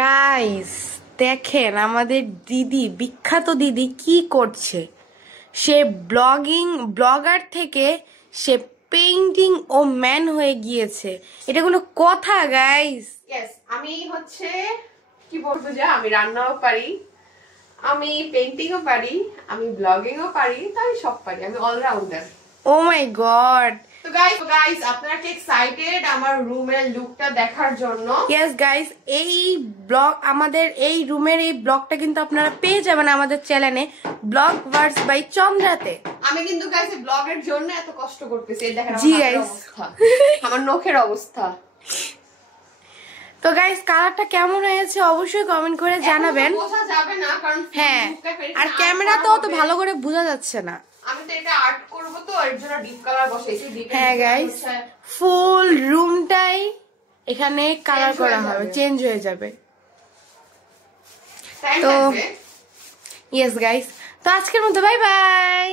Guys দেখেন আমাদের দিদি, বিখ্যাত দিদি কি করছে। সে ব্লগার থেকে সে পেইন্টিং ও ম্যান হয়ে গিয়েছে। এটা কোনো কথা গাইস? ইয়েস, আমি কি বলবো, যে আমি রান্নাও পারি, আমি পেইন্টিংও পারি, আমি ব্লগিংও পারি, তাই সব পারি, আমি অলরাউন্ডার। ও মাই গড। তো গাইস আপনারা কি এক্সাইটেড আমার রুমের লুকটা দেখার জন্য? ইয়েস গাইস, এই ব্লগ আমাদের এই রুমের এই ব্লগটা কিন্তু আপনারা পেয়ে যাবেন আমাদের চ্যানেলে ব্লগ ভার্স বাই চন্দ্রাতে। আমি কিন্তু গাইস এই ব্লগের জন্য এত কষ্ট করতেছি। এই দেখেন জি আমার গাইস, অবস্থা, আমার নখের অবস্থা। তো গাইস কালারটা কেমন হয়েছে অবশ্যই কমেন্ট করে জানাবেন। বোঝা যাবে না কারণ হ্যাঁ, আর ক্যামেরাতেও তো ভালো করে বোঝা যাচ্ছে না। আমি তো এটা আর্ট করব, তো এর জন্য ডিপ কালার বসাইছি। হ্যাঁ গাইস, ফুল রুমটাই এখানে কালার করা হবে, চেঞ্জ হয়ে যাবে। তো ইয়েস গাইস, তো আজকের মতো বাই বাই।